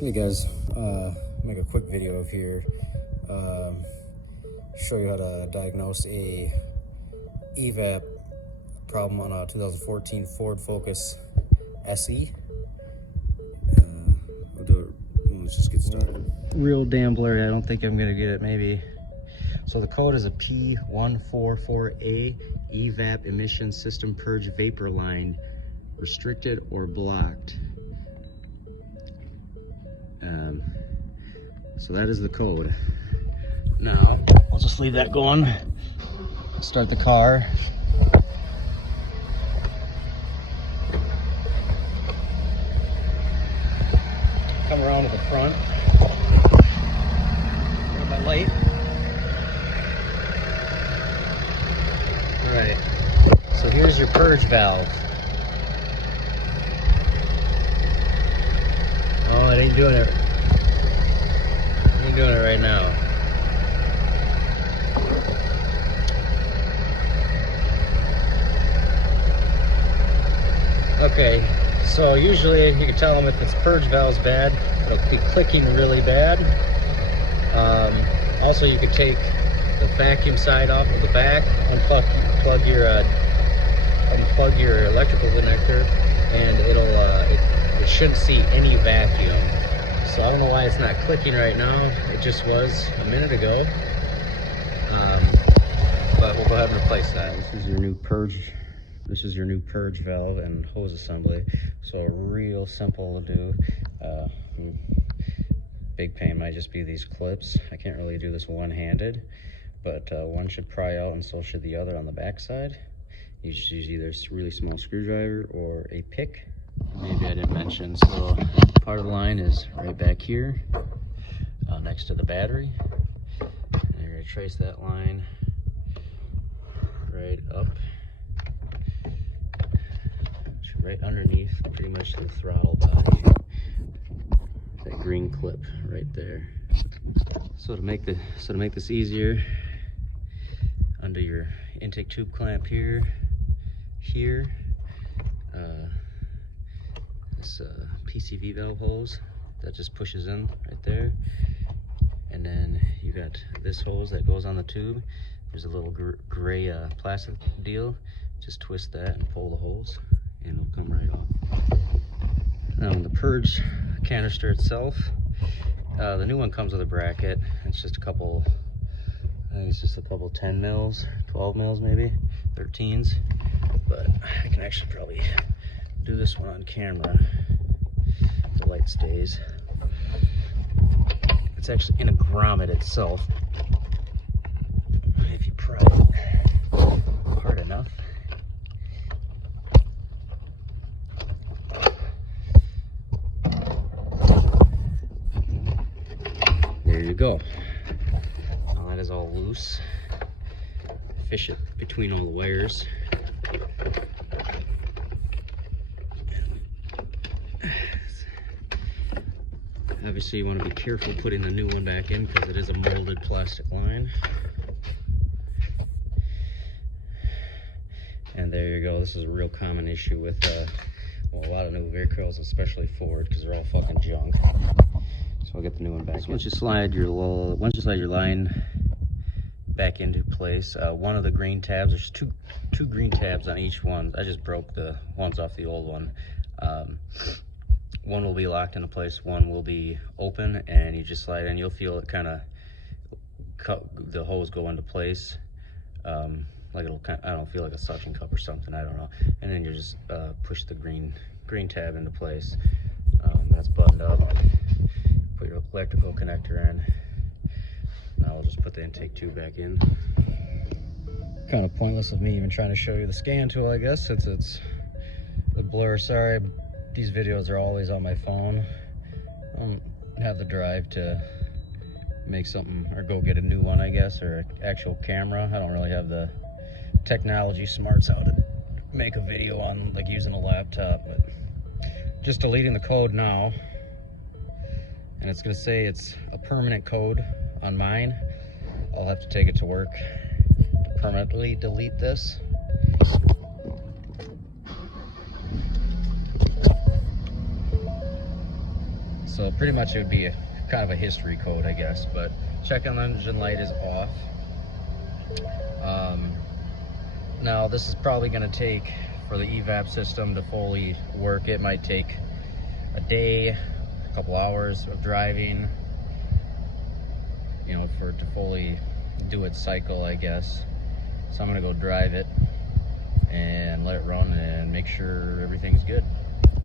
Hey guys, make a quick video of here, show you how to diagnose a evap problem on a 2014 Ford Focus SE. Let's just get started. Real damn blurry, I don't think I'm gonna get it, maybe. So the code is a p144a, evap emission system purge vapor line, restricted or blocked. So that is the code. Now, I'll just leave that going. Start the car. Come around to the front. Grab my light. All right. So here's your purge valve. Oh, it ain't doing it. Doing it right now. Okay, so usually you can tell them if its purge valve's bad, it'll be clicking really bad. Also, you could take the vacuum side off of the back, unplug your electrical connector, and it shouldn't see any vacuum. So I don't know why it's not clicking right now. It just was a minute ago. But we'll go ahead and replace that. This is your new purge. This is your new purge valve and hose assembly. So real simple to do. Big pain might just be these clips. I can't really do this one-handed, but one should pry out and so should the other on the back side. You should use either a really small screwdriver or a pick. Maybe I didn't mention, so part of the line is right back here next to the battery, and you're going to trace that line right up, right underneath pretty much the throttle body, that green clip right there. So to make this easier, under your intake tube clamp here, this PCV valve hose that just pushes in right there, and then you got this hose that goes on the tube. There's a little gray plastic deal. Just twist that and pull the hose and it'll come right off. Now the purge canister itself, the new one comes with a bracket. It's just a couple, I think it's just a couple 10 mils, 12 mils maybe, 13s, but I can actually probably do this one on camera. The light stays. It's actually in a grommet itself. If you pry it hard enough. There you go. Now that is all loose. Fish it between all the wires. Obviously you want to be careful putting the new one back in because it is a molded plastic line. And there you go. This is a real common issue with well, a lot of new vehicles, especially Ford, because they're all fucking junk. So I'll get the new one back. So once you slide your line back into place, one of the green tabs, there's two green tabs on each one. I just broke the ones off the old one. One will be locked into place, one will be open, and you just slide in. You'll feel it kind of cut the hose go into place, like it'll kind of, I don't feel like a suction cup or something, I don't know. And then you just push the green tab into place. That's buttoned up. Put your electrical connector in. Now I'll just put the intake tube back in. Kind of pointless of me even trying to show you the scan tool, I guess, since it's a blur. Sorry. These videos are always on my phone. I don't have the drive to make something or go get a new one, I guess, or an actual camera. I don't really have the technology smarts how to make a video on like using a laptop, but just deleting the code now, and it's going to say it's a permanent code on mine. I'll have to take it to work to permanently delete this. So pretty much it would be kind of a history code, I guess, but check engine light is off. Now this is probably going to take, for the evap system to fully work, it might take a day, a couple hours of driving, you know, for it to fully do its cycle, I guess. So I'm going to go drive it and let it run and make sure everything's good.